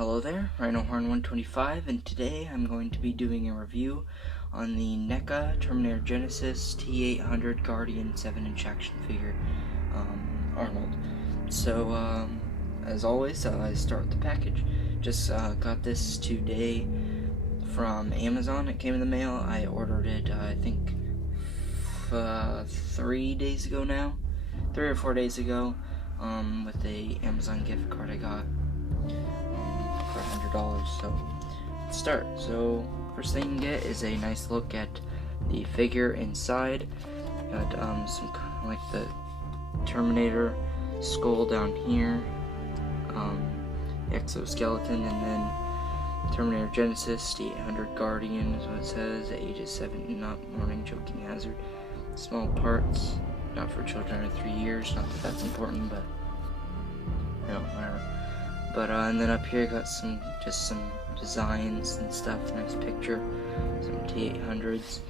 Hello there, Rhinohorn125, and today I'm going to be doing a review on the Neca Terminator Genisys t-800 Guardian 7-inch action figure, Arnold. So, as always, I start with the package. Just got this today from Amazon. It came in the mail. I ordered it, I think, 3 days ago now. 3 or 4 days ago, with a Amazon gift card I got. For $100. So let's start. So first thing you get is a nice look at the figure inside. Got some like the Terminator skull down here, exoskeleton, and then Terminator Genisys t-800 Guardian is what it says. Ages 7 not warning, choking hazard. Small parts, not for children under 3 years. Not that that's important, but you know, whatever. But and then up here got some designs and stuff. Nice picture, some t-800s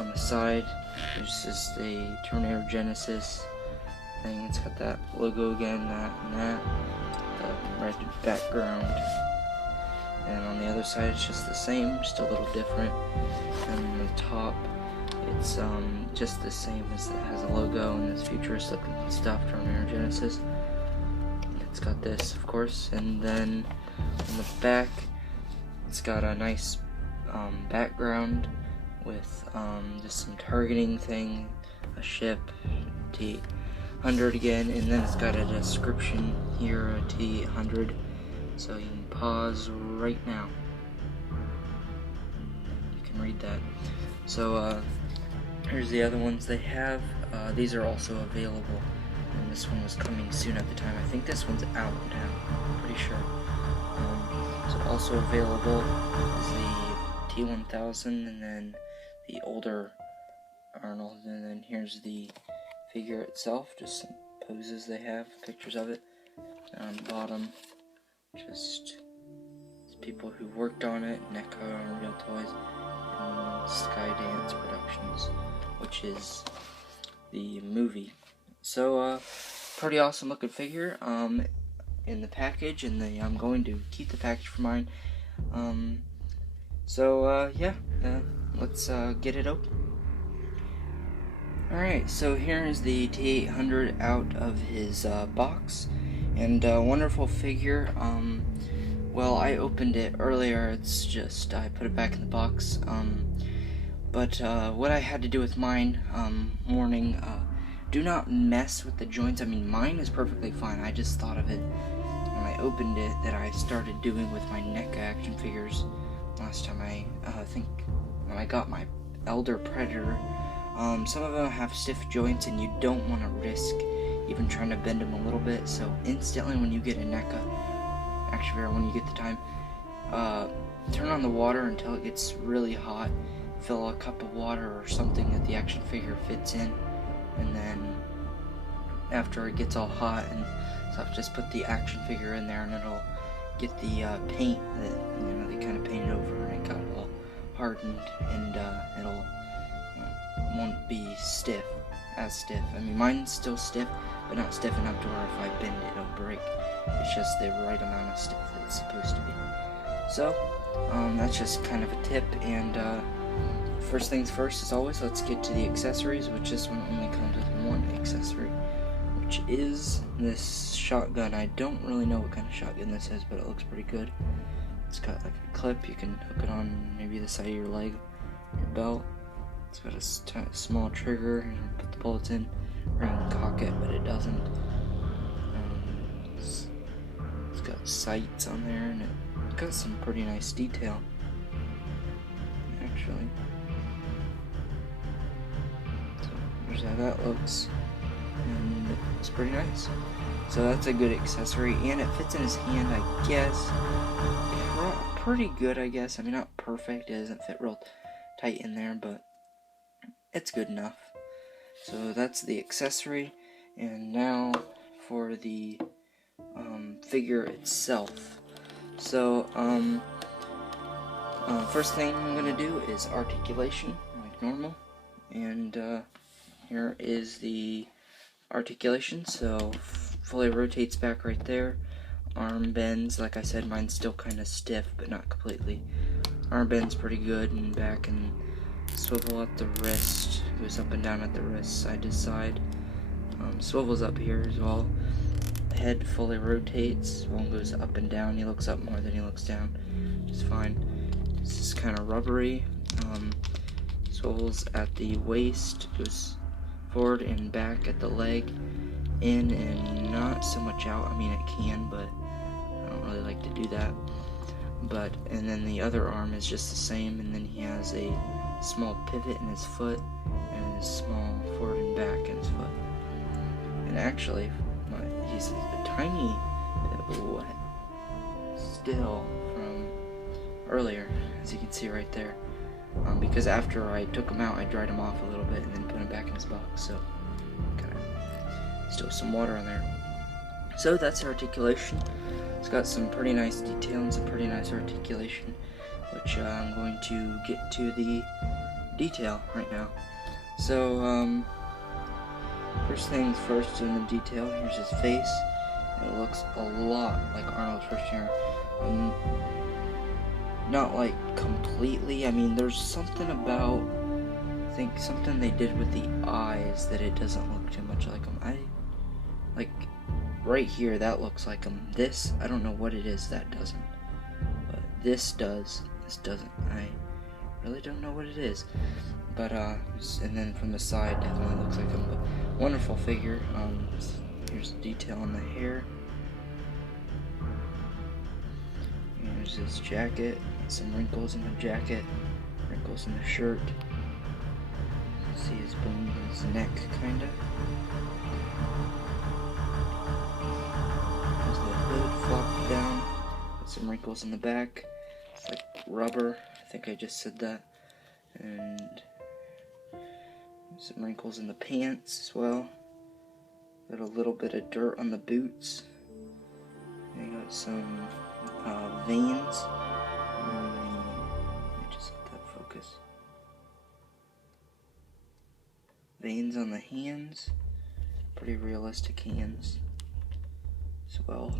on the side. There's just a Terminator Genisys thing. It's got that logo again, that and that. The red background. And on the other side it's just the same, just a little different. And on the top it's just the same, as it has a logo and this futuristic stuff, Terminator Genisys. It's got this, of course, and then on the back it's got a nice background with just some targeting thing, a ship, t-800 again, and then it's got a description here, a t-800, so you can pause right now. You can read that. So here's the other ones they have. These are also available. And this one was coming soon at the time. I think this one's out now, I'm pretty sure. So also available is the T-1000, and then the older Arnold, and then here's the figure itself, just some poses they have, pictures of it. And on the bottom, just people who worked on it, Neca, Real Toys, and Skydance Productions, which is the movie. So, pretty awesome looking figure, in the package, and I'm going to keep the package for mine. Let's, get it open. Alright, so here is the T-800 out of his, box, and a wonderful figure. Well, I opened it earlier, it's just, I put it back in the box, but what I had to do with mine, warning, do not mess with the joints. I mean, mine is perfectly fine. I just thought of it when I opened it that I started doing with my Neca action figures last time. I think when I got my Elder Predator, some of them have stiff joints and you don't want to risk even trying to bend them a little bit. So instantly when you get a Neca action figure, when you get the time, turn on the water until it gets really hot. Fill a cup of water or something that the action figure fits in. And then after it gets all hot and stuff, just put the action figure in there, and it'll get the paint that they kind of painted over, and it got all hardened, and it'll won't be as stiff. I mean, mine's still stiff, but not stiff enough to where if I bend it, it'll break. It's just the right amount of stiff that it's supposed to be. So that's just kind of a tip. And first things first, as always, let's get to the accessories, which this one only comes with one accessory, which is this shotgun. I don't really know what kind of shotgun this is, but it looks pretty good. It's got like a clip, you can hook it on maybe the side of your leg, your belt. It's got a small trigger, and put the bullets in, or you can cock it, but it doesn't. It's got sights on there, and it's got some pretty nice detail, actually. Here's how that looks, and it's pretty nice. So that's a good accessory, and it fits in his hand, I guess, pretty good, I guess. I mean, not perfect, it doesn't fit real tight in there, but it's good enough. So that's the accessory, and now for the figure itself. So first thing I'm gonna do is articulation, like normal, and here is the articulation. So fully rotates back right there. arm bends. Like I said, mine's still kind of stiff, but not completely. Arm bends pretty good, and back and swivel at the wrist. Goes up and down at the wrist, side to side. Swivels up here as well. Head fully rotates. One goes up and down. He looks up more than he looks down. Just fine. This is kind of rubbery. Swivels at the waist. Goes forward and back at the leg. In and not so much out. I mean, it can, but I don't really like to do that. And then the other arm is just the same, and then he has a small pivot in his foot and a small forward and back in his foot. And actually, he's a tiny bit wet still from earlier, as you can see right there. Because after I took him out, I dried him off a little bit and then put him back in his box. So, kind of still some water on there. So that's articulation. It's got some pretty nice detail and some pretty nice articulation, which I'm going to get to the detail right now. So, first things first in the detail, here's his face. It looks a lot like Arnold Schwarzenegger. Not like completely. I mean, there's something about, I think something they did with the eyes that it doesn't look too much like him. Like right here, that looks like him. This, I don't know what it is that doesn't, but this does. This doesn't. I really don't know what it is. But and then from the side, definitely looks like him. But wonderful figure. Here's the detail on the hair. Here's his jacket. Some wrinkles in the jacket. Wrinkles in the shirt. See his bone, his neck, kinda. There's the hood flopped down. Got some wrinkles in the back. It's like rubber. I think I just said that. And some wrinkles in the pants as well. Got a little bit of dirt on the boots. And got some veins. Let me just let that focus. Veins on the hands. Pretty realistic hands as well.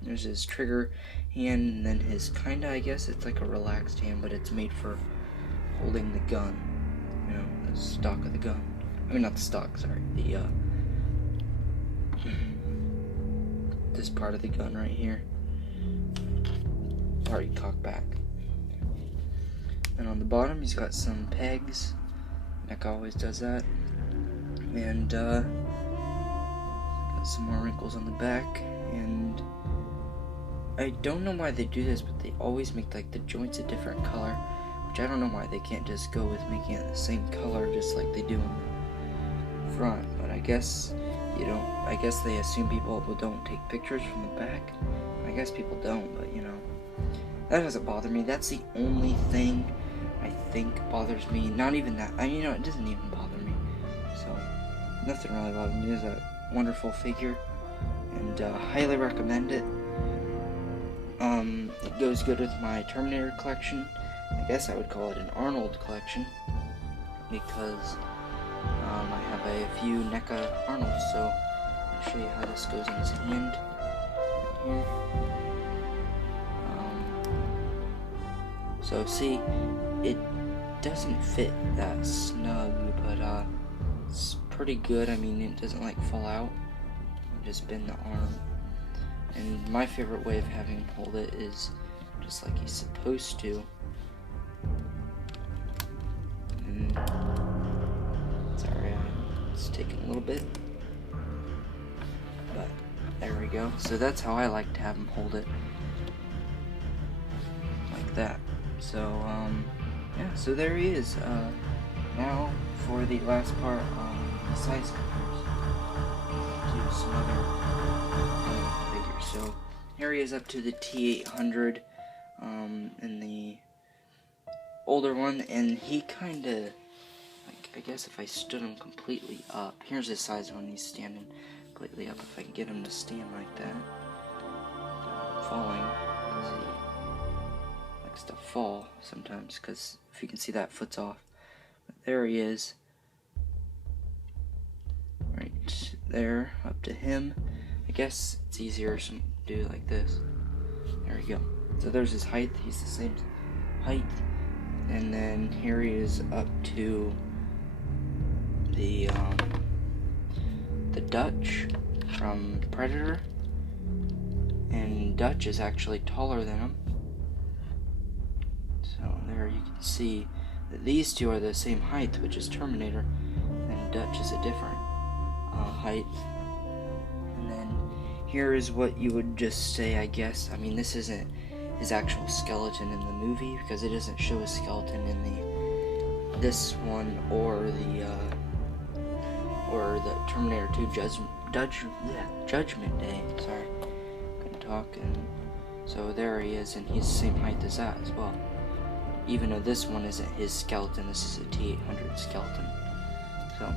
There's his trigger hand, and then his kinda, I guess it's like a relaxed hand, but it's made for holding the gun. You know, the stock of the gun. I mean, not the stock, sorry. The, this part of the gun right here. Part you cock back. And on the bottom, he's got some pegs. Neca always does that. And, got some more wrinkles on the back. And I don't know why they do this, but they always make, like, the joints a different color. Which I don't know why they can't just go with making it the same color, just like they do on the front. But I guess I guess they assume people don't take pictures from the back. I guess people don't, but you know, that doesn't bother me. That's the only thing I think bothers me. Not even that. You know, it doesn't even bother me. So nothing really bothers me. It's a wonderful figure, and highly recommend it. It goes good with my Terminator collection. I guess I would call it an Arnold collection, because I have a few Neca Arnolds, so I'll show you how this goes in his hand right here. So see, it doesn't fit that snug, but it's pretty good. I mean, it doesn't like fall out. You just bend the arm. And my favorite way of having him hold it is just like he's supposed to. And sorry, it's taking a little bit. But there we go. So that's how I like to have him hold it. Like that. So, yeah, so there he is. Now for the last part on the size compares to some other figures. So here he is up to the t-800 in the older one, and he kinda, like, I guess if I stood him completely up, here's his size when he's standing completely up. If I can get him to stand like that, falling, because he likes to fall sometimes, because if you can see that foot's off. But there he is, right there, up to him. I guess it's easier do it like this. There we go. So there's his height. He's the same height. And then here he is up to the Dutch from Predator. And Dutch is actually taller than him. So there you can see that these two are the same height, which is Terminator, and Dutch is a different height. And then here is what you would just say, I guess. I mean, this isn't his actual skeleton in the movie because it doesn't show a skeleton in this one or the Terminator 2 Judgment Day. Sorry, couldn't talk. And so there he is, and he's the same height as that as well. Even though this one isn't his skeleton, this is a t-800 skeleton. So,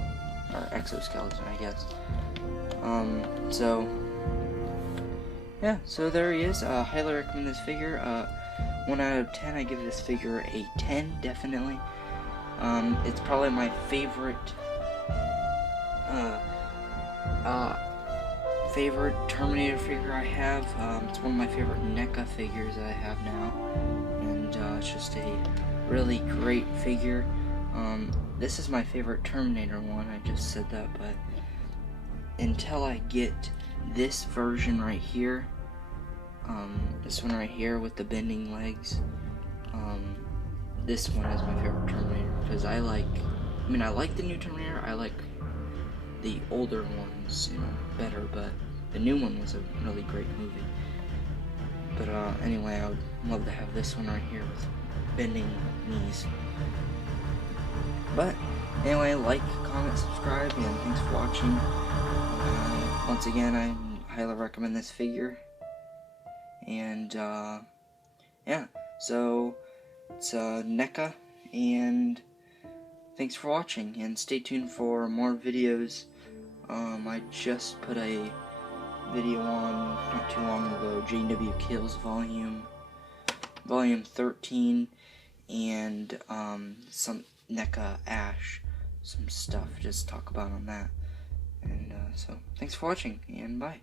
or exoskeleton, I guess. Yeah, so there he is. Highly recommend this figure. 1 out of 10, I give this figure a 10, definitely. It's probably my favorite, favorite Terminator figure I have. It's one of my favorite Neca figures that I have now. And it's just a really great figure. This is my favorite Terminator one. I just said that, but until I get this version right here, this one right here with the bending legs, this one is my favorite Terminator because I like the new Terminator. I like the older ones, better, but the new one was a really great movie. But anyway, I would love to have this one right here with bending knees. But anyway, like, comment, subscribe, and thanks for watching. Once again, I highly recommend this figure. And yeah, so it's Neca, and thanks for watching, and stay tuned for more videos. I just put a video on not too long ago, JW Kills volume 13, and some Neca Ash, some stuff just talk about on that. And so thanks for watching, and bye.